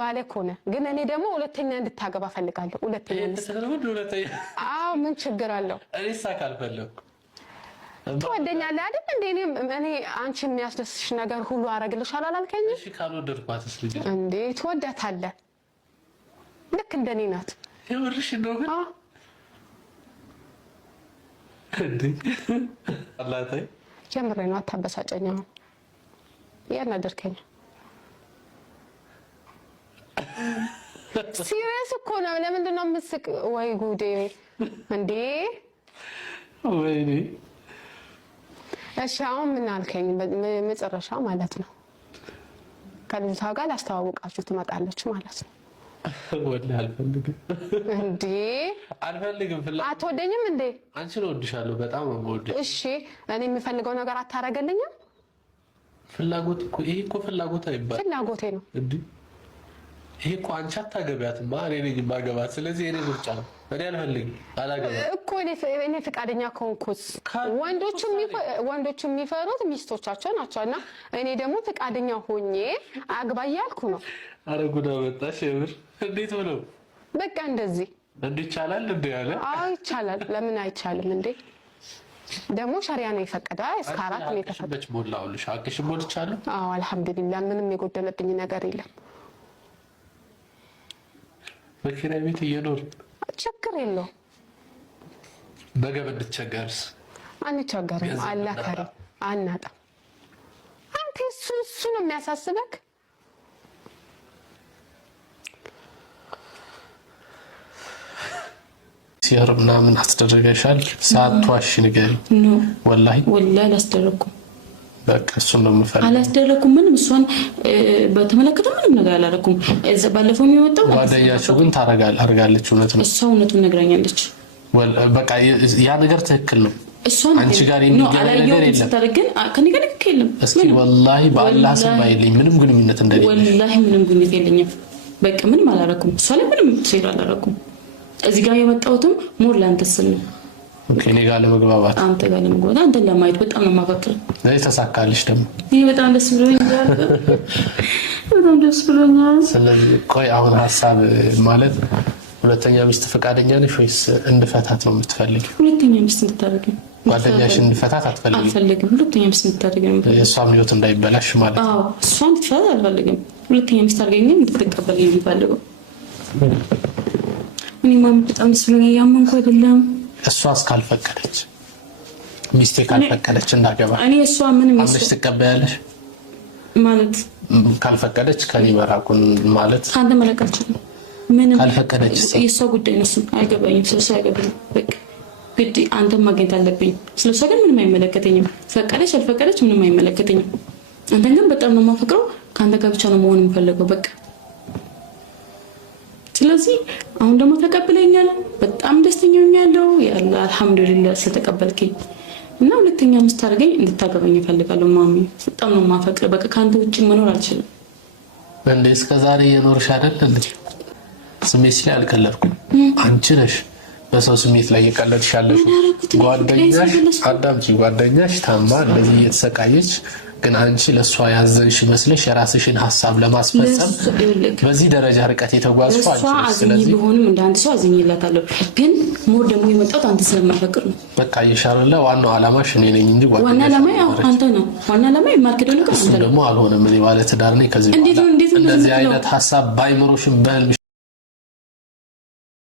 ባለ ኮነ ግን እኔ ደግሞ ሁለተኛ እንድታገባ ፈልጋለሁ ሁለተኛ አዎ ምን ችግር አለው እኔስ ካልፈለኩ ትወደኛለህ አይደል እንዴ እኔ አንቺ የሚያስደስሽ ነገር ሁሉ አረግልሻለሁ አላልከኝ እሺ ካልወደድኳትስ ልጅ እንዴ ትወዳታለህ ልክ እንደኔ ናት ይወርሽ ነው ግን እንዴ አላታይ ጀምሬ ነው አታበሳጨኝ ነው ያናደርከኝ ሲሪየስ እኮ ነው ለምንድን ነው የምትስቅ ወይ ጉዴ እንዴ ወይኔ እሺ አሁን ምን አልከኝ መጨረሻ ማለት ነው ከልጅቷ ጋር ላስተዋውቃችሁ ትመጣለች ማለት ነው ወላሂ አልፈልግም እንዴ አልፈልግም አትወደኝም እንዴ አንቺ ነው ወድሻለሁ በጣም ወድሽ እሺ እኔ የምፈልገው ነገር አታረጋለኝም ፍላጎት እኮ ይሄ እኮ ፍላጎት አይባል ፍላጎቴ ነው እንዴ ይሄ እኮ አንቺ አታገቢያትማ እኔ ነኝ የማገባት ስለዚህ እኔ ምርጫ ነው እኔ አልፈልግም አላገባም እኮ እኔ ፍቃደኛ ከሆንኩስ ወንዶች የሚፈሩት ሚስቶቻቸው ናቸውና እኔ ደግሞ ፍቃደኛ ሆኜ አግባ እያልኩ ነው አረ ጉዳ መጣሽ የምር እንዴት ብለው በቃ እንደዚህ ይቻላል እንዴ ያለ አዎ ይቻላል ለምን አይቻልም እንዴ ደግሞ ሸሪያ ነው የፈቀደው እስከ 4 ነው የተፈቀደው ሞላውልሽ አቅሽ ሞልቻለሁ አዎ አልহামዱሊላህ ምንም የጎደለብኝ ነገር የለም በኪራይ ቤት እየኖር ችግር የለው በገበድ ተቸገርስ አንቸገርም አላህ ከረ አናጣ አንተ እሱ ነው የሚያሳስበክ ሲያር ምናምን አስደረገሻል ሳትዋሽ ንገሪ ወላሂ አላስደረኩም በቃ እሱ ነው የምፈልገው አላስደረኩም ምንም እሷን በተመለከተ ምንም ነገር አላደረኩም እዛ ባለፈው የሚወጣው ጓደኛችሁ ግን አርጋለች እውነት ነው እሷ እውነቱን ነግራኛለች በቃ ያ ነገር ትክክል ነው እሷን አንቺ ጋር የሚገናኝ ነገር የለም ታረጋግን ከኔ ጋር የለም እስኪ ወላሂ በአላህ ስም አይልኝ ምንም ግንኙነት እንደሌለ ወላሂ ምንም ግንኙነት የለኝም በቃ ምንም አላደረኩም እሷ ላይ ምንም ትሰራ አላደረኩም እዚህ ጋር የመጣሁትም ሞር ላንተ ስል ነው ኦኬ እኔ ጋር ለመግባባት አንተ ጋር ለመግባባት አንተ ለማየት በጣም ነው የማፈቅረው ለይ ተሳካልሽ ደግሞ ይሄ በጣም ደስ ብሎኛል በጣም ደስ ብሎኛል ስለዚህ ቆይ አሁን ሐሳብ ማለት ሁለተኛ ሚስት ፈቃደኛ ነሽ ወይስ እንድፈታት ነው የምትፈልጊው ሁለተኛ ሚስት እንድታደርገኝ ጓደኛሽ እንድፈታት አትፈልጊም አልፈልግም ሁለተኛ ሚስት እንድታደርገኝ የሷም ህይወት እንዳይበላሽ ማለት አዎ እሷን ትፈታ አልፈልግም ሁለተኛ ሚስት አድርገኝ እንድትቀበል ይፈልጋለሁ እኔ ማም በጣም ስለኝ ያመንኩ አይደለም እሷ እስካልፈቀደች ሚስቴ ካልፈቀደች እንዳገባ እኔ እሷ ምንም አምነሽ ትቀበያለሽ ማለት ካልፈቀደች ከኔ በራቁን ማለት አንተ መለካች ምንም ካልፈቀደች የሷ ጉዳይ ነው አይገባኝም ስለሷ አይገባኝም በቃ ግድ አንተ ማግኘት አለብኝ ስለሷ ግን ምንም አይመለከተኝም ፈቀደች አልፈቀደች ምንም አይመለከተኝም አንተን ግን በጣም ነው የማፈቅረው ካንተ ጋር ብቻ ነው መሆን የምፈልገው በቃ ስለዚህ አሁን ደግሞ ተቀበለኛል በጣም ደስተኛ ሆኛለሁ ያላ አልহামዱሊላህ ስለተቀበልከኝ እና ሁለተኛ ሚስት አድርገኝ እንድታገባኝ እፈልጋለሁ ማሚ በጣም ነው የማፈቅር በቃ ካንተ ውጪ መኖር አልችልም እንዴ እስከዛሬ የኖርሽ አይደል እንዴ ስሜት ላይ አልቀለድኩም አንቺ ነሽ በሰው ስሜት ላይ የቀለድሽ ያለሽ ጓደኛሽ ታማ እንደዚህ እየተሰቃየች ግን አንቺ ለሷ ያዘንሽ መስለሽ የራስሽን ሐሳብ ለማስፈጸም በዚህ ደረጃ ርቀት የተጓዝሽ አንቺ ስለዚህ ቢሆንም እንዳንተ ሰው አዝኝላታለሁ ግን ሞር ደግሞ የመጣው አንተ ስለማፈቅር ነው በቃ ይሻላል ዋናው አላማሽ እኔ ነኝ እንጂ ዋና አላማዬ አንተ ነው ዋና አላማዬ ማርኬት ነው ደግሞ አልሆነም እኔ ባለ ትዳር ነኝ ከዚህ እንደዚህ አይነት ሐሳብ ባይኖርሽም በህልም